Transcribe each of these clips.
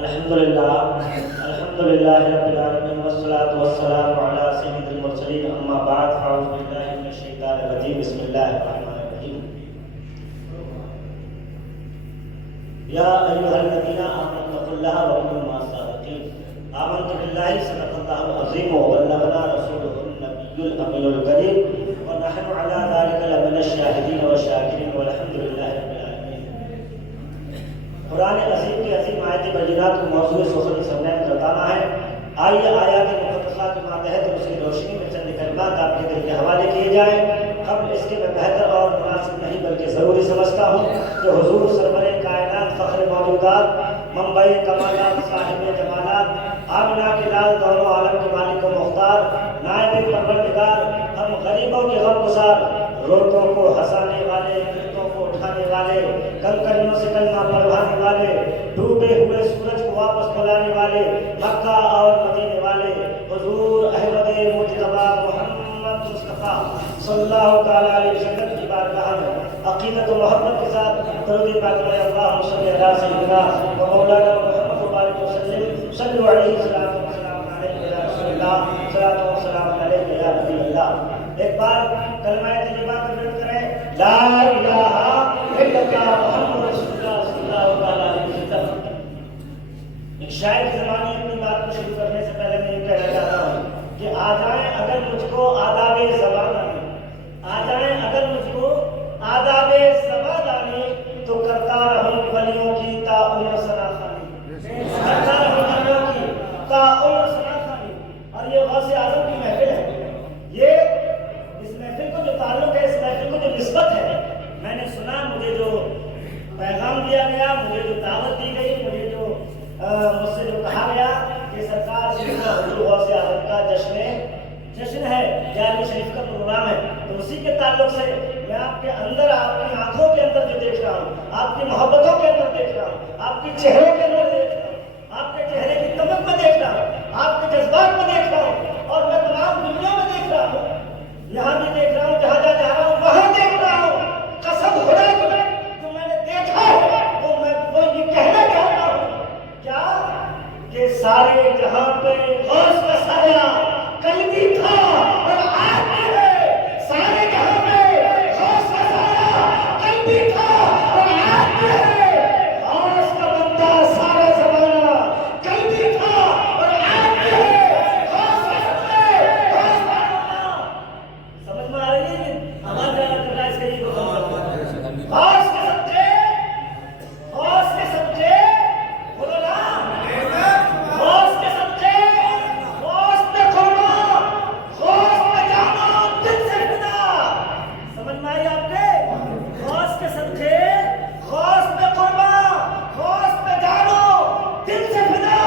الحمد للہ رب العالمین والصلاة والسلام علی سید المرسلین اما بعد فاعوذ باللہ من الشیطان الرجیم بسم اللہ الرحمن الرحیم یا ایھا الذین آمنوا اتقوا اللہ وکونوا مع الصادقین آمنت باللہ صدق اللہ العظیم وبلغنا رسولہ النبی الامین الکریم ونحن علی ذلک لمن الشاہدین والشاکرین والحمد للہ رب العالمین۔ قرآن عظیم کی عظیم آیت بینات کو موضوع سخن سمجھنے بتانا ہے۔ آئیے آیات مقدسہ کے ماتحت اس کی روشنی میں چند کلمات آپ کے دل کے حوالے کیے جائیں۔ قبل اس کے میں بہتر اور مناسب نہیں بلکہ ضروری سمجھتا ہوں کہ حضور سرور کائنات فخر موجودات منبع کمالات صاحب جمالات آمنہ کے لال دونوں عالم کے مالک و مختار نائب پروردگار ہم غریبوں کے غم گسار روتوں کو ہنسانے والے گردوں کو اٹھانے والے کنکریوں سے کلمہ پڑھوانے والے ڈوبے ہوئے سورج کو واپس بلانے والے مکہ اور مدینے والے حضور احمد مجتبی محمد مصطفیٰ صلی اللہ تعالیٰ علیہ وسلم کی بارگاہ میں عقیدت و محبت کے ساتھ درود پاک پڑھیں۔ اللہم صلی علی سیدنا و مولانا محمد وبارک وسلم صلو علیہ السلام و سلام علیہ یا رسول اللہ صلاۃ و سلام علیہ یا نبی اللہ۔ ایک بار کلمہ طیبہ کریں لا الہ الا اللہ محمد رسول اللہ صلی اللہ علیہ وسلم۔ ایک شاعر کی زبانی اپنی بات کو شروع کرنے سے پہلے میں یہ کہنا چاہتا ہوں کہ آ جائیں اگر مجھ کو آداب زبان آنے، آ جائیں اگر مجھ کو آداب زبان آنے تو کرتا رہوں ولیوں کی تا عمر سناخانی، کرتا رہوں ولیوں کی تا عمر سناخانی۔ اور یہ غوث اعظم کی محفل ہے، یہ اس محفل کو جو تعلق ہے، اس محفل کو جو نسبت ہے، میں نے سنا مجھے جو پیغام دیا گیا، مجھے جو دعوت دی گئی، مجھے جو مجھ سے جو کہا گیا کہ سرکار حضور غوث اعظم کا جشن ہے، 11ویں شریف کا پروگرام ہے، تو اسی کے تعلق سے میں آپ کے اندر، آپ کی آنکھوں کے اندر جو دیکھ رہا ہوں، آپ کی محبتوں کے اندر دیکھ رہا ہوں، آپ کے چہروں کے اندر دیکھ رہا ہوں، آپ کے چہرے کی تمک میں دیکھ رہا ہوں، آپ کے جذبات میں دیکھ رہا ہوں، اور میں تمام دنیا میں دیکھ رہا ہوں، یہاں بھی دیکھ رہا ہوں، جہاں جا رہا ہوں وہاں دیکھ رہا ہوں۔ قسم خدا کی جو میں نے دیکھا ہے وہ یہ کہنا چاہتا ہوں کیا کہ سارے جہاں پہ غوث کا سایہ کل بھی تھا اور آج بھی ہے، سارے جہاں پہ غوث کا سایہ کل بھی تھا اور آج بھی ہے، غوث کا بندہ سارا زمانہ کل بھی تھا اور آج بھی ہے، غوث کا بندہ غوث کا بندہ۔ سمجھ میں آ رہی ہے؟ آواز جانا کر رہا ہے اس کے لیے غوث کے سچے، غوث کے سچے بولو نا، غوث کے سچے، غوث پہ قربا، غوث پہ جانا دل سے فدا۔ سمجھ میں آئی آپ کے؟ غوث کے سچے، غوث پہ قربا، غوث پہ جانا دل سے فدا۔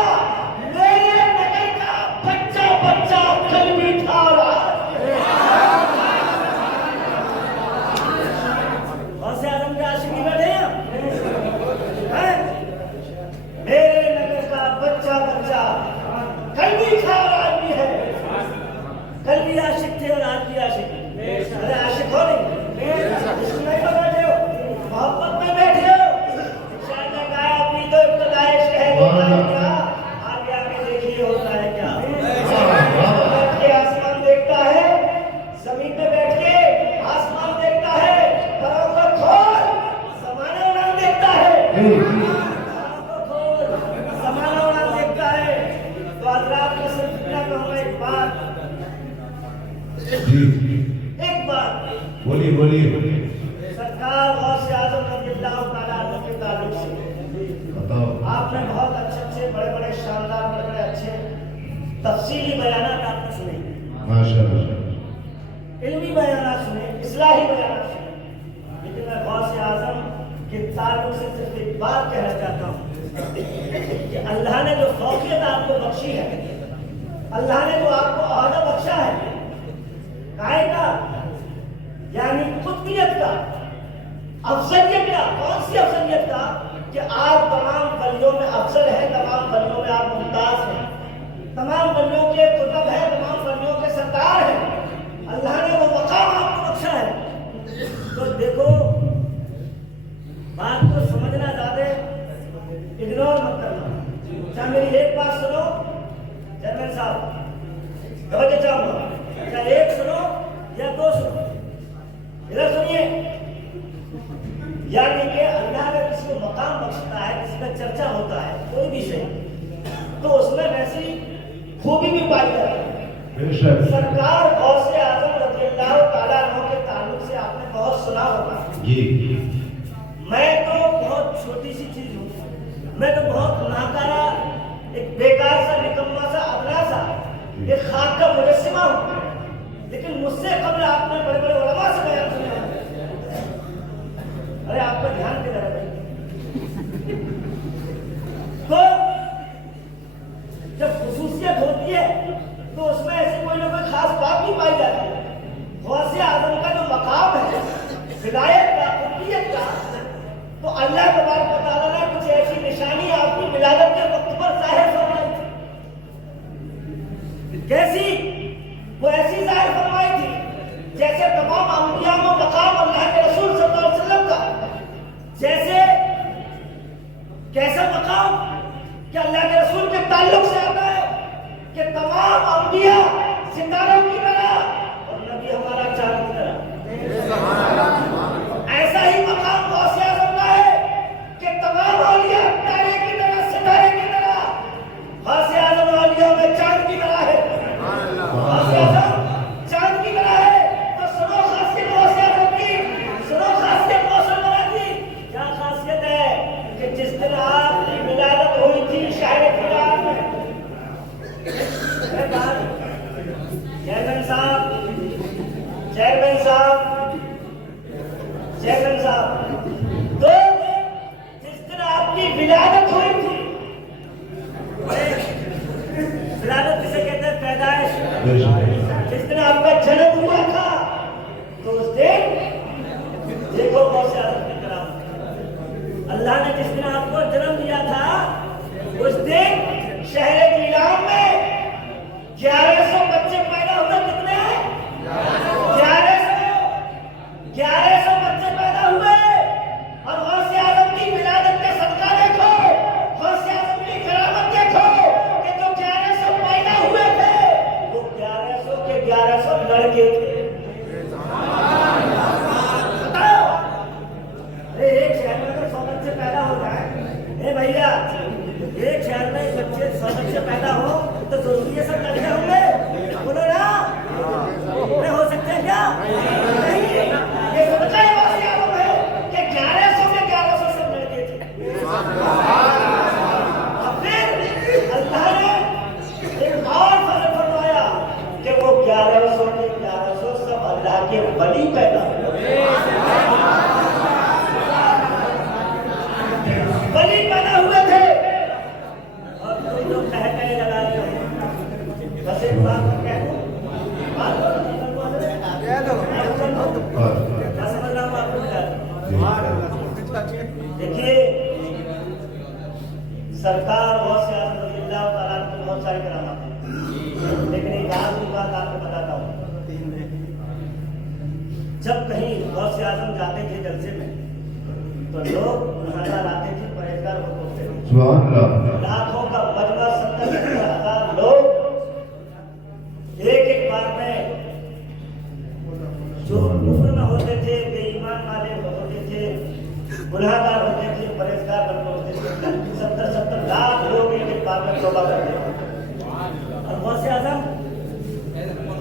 میرے نگر کا بچہ بچہ کل بھی تھا اور آج بھی ہے۔ غوث اعظم کے عاشقی بیٹھے ہیں ہم؟ میرے نگر کا بچہ بچہ کل بھی تھا اور آج بھی ہے، کل بھی عاشق تھے اور آج بھی عاشق ہیں۔ ارے عاشق ہو نہیں، عشق میں تو بیٹھے ہو، محبت میں بیٹھے ہو۔ شاید نے کہا اپنی تو ابتدائی عشق ہے، ہوتا ہے کیا؟ آگے آگے دیکھیے ہوتا ہے کیا۔ بیٹھ کے آسمان دیکھتا ہے، زمین پہ بیٹھ کے آسمان دیکھتا ہے، پروں کو کھول زمانہ اڑان دیکھتا ہے، زمانہ اڑان دیکھتا ہے۔ تو حضرات کو صرف اتنا کہوں گا، ایک بات بولیے سرکار غوث اعظم رضی اللہ تعالیٰ عنہ کے تعلق سے آپ نے بہت اچھے بڑے بڑے شاندار بڑے بڑے اچھے تفصیلی بیانات آپ نے سنے، ماشاءاللہ، علمی بیانات سنے، اصلاحی بیانات سنے، لیکن میں غوث اعظم کے تعلق سے صرف ایک بات کہنا چاہتا ہوں کہ اللہ نے جو فوقیت آپ کو بخشی ہے، اللہ نے جو آپ کو عہدہ بخشا ہے کائے کا، یعنی قطبیت کا، افضلیت کا، کون سی افضلیت کا کہ آپ تمام ولیوں میں افضل ہیں، تمام ولیوں میں آپ ممتاز ہیں، تمام ولیوں کے قطب ہیں، تمام ولیوں کے سردار ہیں، اللہ نے وہ مقام آپ کو بخشا ہے۔ تو دیکھو بات کو سمجھنا، زیادہ اگنور مت کرنا، اچھا میری ایک بات سنو چیئرمین صاحب، توجہ چاہوں گا، کیا ایک سنو یا دو سنو؟ ادھر سنیے، یعنی کہ اللہ اگر کسی کو مقام بخشتا ہے، کسی کا چرچا ہوتا ہے کوئی بھی شے، تو اس میں ویسی خوبی بھی پائی جاتی ہے۔ بے شک سرکار غوث اعظم رضی اللہ تعالیٰ عنہ کے تعلق سے آپ نے بہت سنا ہوگا۔ جی میں تو بہت چھوٹی سی چیز ہوں، میں تو بہت گناہگارہ، ایک بیکار سا، نکما سا، ابلا سا، ایک خاک کا مجسمہ ہوں، لیکن مجھ سے قبل آپ نے بڑے بڑے علماء سے بیان سنا ہے۔ ارے آپ کا دھیان کدھر ہے بھائی؟ تو جب خصوصیت ہوتی ہے تو اس میں ایسی کوئی نہ کوئی خاص بات بھی پائی جاتی ہے۔ غوث اعظم کا جو مقام ہے ہدایت کا، قربیت کا، تو اللہ تبارک و تعالیٰ نے کچھ ایسی نشانی آپ کی ولادت کے وقت پر ظاہر فرمائی تھی۔ کیسی؟ وہ ایسی ظاہر فرمائی تھی جیسے تمام انبیاء کو مقام اللہ کے رسول صلی اللہ علیہ وسلم کا، جیسے کیسا مقام کہ اللہ کے رسول کے تعلق سے آتا ہے کہ تمام انبیاء ستاروں کی طرح اور نبی ہمارا چاند کی طرح۔ ایسا ہی مقام غوث اعظم کا ہے کہ تمام اولیاء تارے کی طرح، ستارے کی طرح، غوث اعظم اولیاء میں چاند کی طرح ہے۔ غوث اعظم چاند کی طرح ہے۔ تو سنو خاصیت غوث اعظم کی، سنو خاصیت مسلمان کی۔ کیا خاصیت ہے کہ جس دن آپ کی ولادت ہوئی تھی شہر فیلان میں، چیئرمین صاحب، چیئرمین صاحب، چیئرمین صاحب، تو جس دن آپ کی ولادت ہوئی تھی، ولادت کسے کہتے ہیں؟ پیدائش۔ بے شک جس دن آپ کا جنم ہوا تھا تو اس دن دیکھو غوث اعظم کی کرامت، اللہ نے جس دن آپ کو جنم دیا تھا اس دن شہر فیلان میں 1100 بچے پیدا ہوئے۔ کتنے؟ 1100 بچے پیدا ہوئے۔ اور غوث اعظم کی ولادت کا صدقہ دیکھو، غوث اعظم کی کرامت دیکھو کہ جو 1100 پیدا ہوئے تھے وہ 1100 کے 1100 لڑکے تھے۔ بتاؤ، ایک شہر میں اگر 100 بچے پیدا ہو جائیں، اے بھیا ایک شہر میں بچے 100 بچے پیدا ہو تو ضروری ہے سب لڑکے ہوں گے؟ بولو نا، نہیں ہو سکتے ہیں کیا؟ نہیں، یہ صدقہ غوث اعظم ہے کہ 1100 کے 1100 سب لڑکے تھے۔ اور پھر اللہ نے ایک اور فضل فرمایا کہ وہ 1100 کے 1100 سب اللہ کے ولی پیدا ہوئے، ولی پیدا ہوئے تھے۔ اور کوئی لوگ کہتے لگا رہے ہیں، بس ایک بات میں کہہ دوں، بات کیا سمجھ رہا ہوں آپ کو؟ دیکھیے سرکار غوث اعظم رضی اللہ تعالیٰ عنہ کی بہت ساری کرامات ہیں، لیکن ایک آخری بات آپ کو بتاتا ہوں۔ جب کہیں غوث اعظم جاتے تھے جلسے میں تو لوگ گنہگار آتے تھے، پرہیزگار ہوتے تھے، سبحان اللہ لاکھوں کا مجمع، 70,000 لوگ ایک ایک بار میں، جو کفر میں ہوتے تھے، بے ایمان والے ہوتے تھے، گنہگار ہوتے تھے، پرہیزگار بن ہوتے تھے، 70 لاکھ لوگ ایک ایک بار میں توبہ کرتے تھے۔ اور غوث اعظم،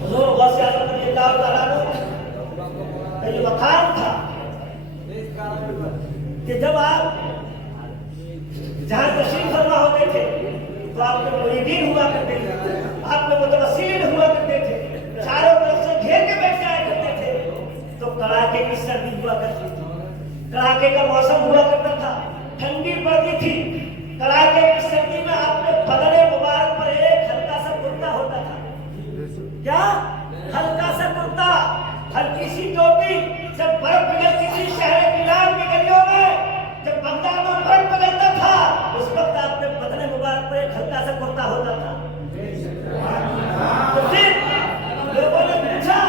حضور غوث اعظم رضی اللہ تعالیٰ عنہ کا یہ مقام تھا کہ جب آپ جہاں تشریف فرما ہوتے تھے تو آپ کے مریدین ہوا کرتے تھے، آپ کے متوسلین ہوا کرتے تھے، چاروں طرف سے گھیر کے بیٹھ جایا کرتے تھے، تو کڑاکے کی سردی ہوا کرتی تھی، کڑاکے کا موسم ہوا کرتا تھا، ٹھنڈی پڑتی تھی، کڑاکے کی سردی میں آپ کے بدن مبارک پر ایک ہلکا سا کرتا ہوتا تھا۔ کیا؟ ہلکا سا کرتا، ہلکی سی ٹوپی۔ جب برف پگھلتی تھی شہر فیلان کی گلیوں میں، جب بغداد میں برف پگھلتا تھا، اس وقت آپ کے بدن مبارک پر ایک ہلکا سا کرتا ہوتا تھا۔ تو پھر لوگوں نے پوچھا،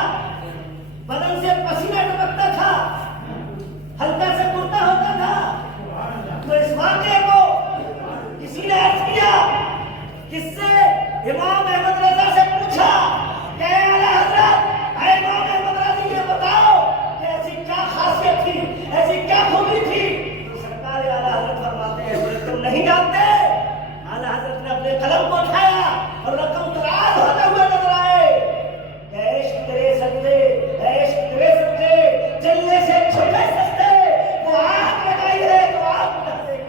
بدن سے پسینہ ٹپکتا تھا، ہلکا سا کرتا ہوتا تھا، تو اس واقعے کو کسی کس سے؟ امام احمد رضا سے پوچھا کہ اے اعلیٰ حضرت، اے امام احمد رضا یہ بتاؤ کہ ایسی کیا خاصیت تھی، ایسی کیا خوبی تھی؟ تو سرکار اعلیٰ حضرت فرماتے ہیں تم نہیں جانتے؟ اعلیٰ حضرت نے اپنے قلم کو اٹھایا اور رقم دراز ہوتے ہوئے نظر آئے کہ عشق تیرے سجدے، عشق تیرے سجدے چلنے سے چھوٹے سجدے، وہ آگ لگائی ہے تو آگ بجھا دے گی۔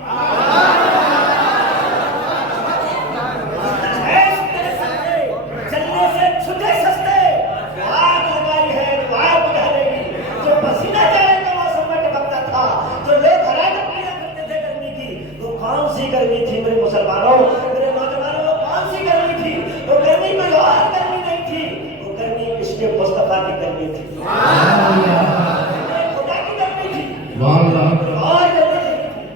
عشق تیرے سجدے چلنے سے چھوٹے سجدے، وہ آگ لگائی ہے تو آگ بجھا دے گی۔ جو پسینہ جانے کا موسم میں ٹپکتا تھا، جو لوگ حرارت پیا کرتے تھے گرمی کی، وہ کون سی گرمی تھی میرے مسلمانوں، میرے نوجوانوں؟ وہ کون سی گرمی تھی؟ وہ گرمی کوئی اور گرمی نہیں تھی، وہ گرمی عشق مصطفیٰ کی گرمی تھی، خدا کی گرمی تھی، اور گرمی نہیں تھی۔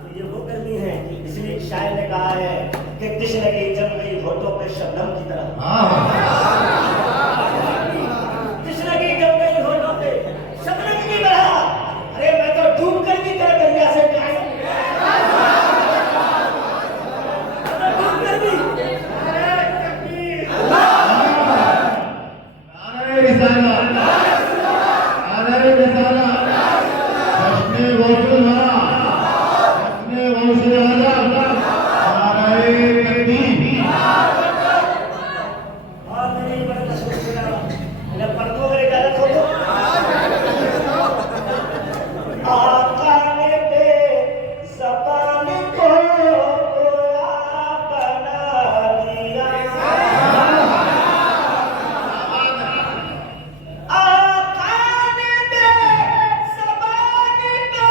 تو یہ وہ گرمی ہے، اس لیے شاعر نے کہا ہے کہ تشنگی جم گئی ہونٹوں پہ شبنم کی طرح، تشنگی جم گئی ہونٹوں پہ شبنم کی طرح۔ ارے میں تو ڈوب کر بھی کر دریا سے پیاسا ہوں، میں تو ڈوب کر بھی۔ اور نہیں بڑا مشہور سنا جب پردوں کا اجازت ہو تو آقا نے بے زبان کو گویا بنا دیا، آقا نے بے زبان کو،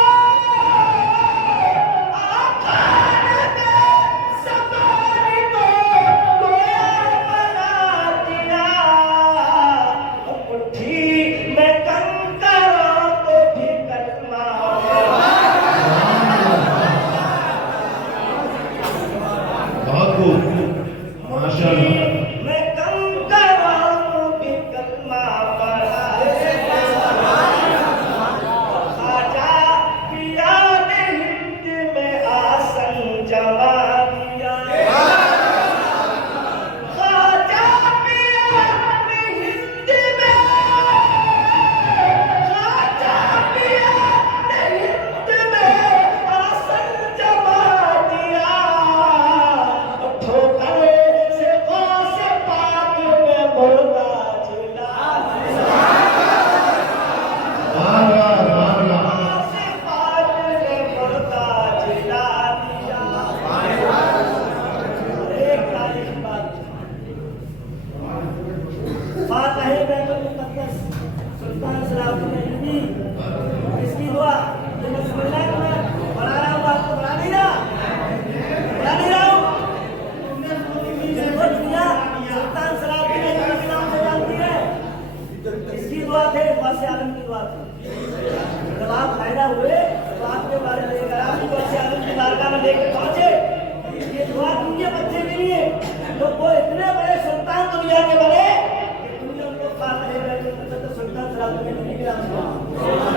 آقا نے بے زبان کو گویا بنا دیا، مٹھی میں کنکروں کو بھی کلمہ ماشاء اللہ میں کنکروں کو بھی کلمہ پڑھا، خواجہ پیا نے ہند میں آسن جما دیا، خواجہ پیا نے ہند میں، خواجہ پیا نے ہند میں آسن جما دیا، ٹھوکر سے غوث پاک میں مردہ جلا دیا، غوث پاک نے مردہ جلا دیا۔ ایک تاریخی بات، فاتح بیت المقدس سلطان صلاح الدین ایوبی، اس کی دعا یہ میں سمجھ رہا کہ میں بنا رہا ہوں، آپ کو بنا نہیں رہا ہوں، دنیا سلطان صلاح الدین ایوبی کے نام سے جانتی ہے۔ اس کی دعا تھے غوث عالم کی دعا تھی، جب آپ پیدا ہوئے تو آپ کے بارے میں لے کر آپ غوث عالم کی بارگاہ میں لے کے پہنچے، یہ دعا ان کے بچے کے لیے تو وہ اتنے بڑے سلطان دنیا کے بنے کہ دنیا ان کو فاتح بیت المقدس سلطان صلاح الدین ایوبی کے نام سے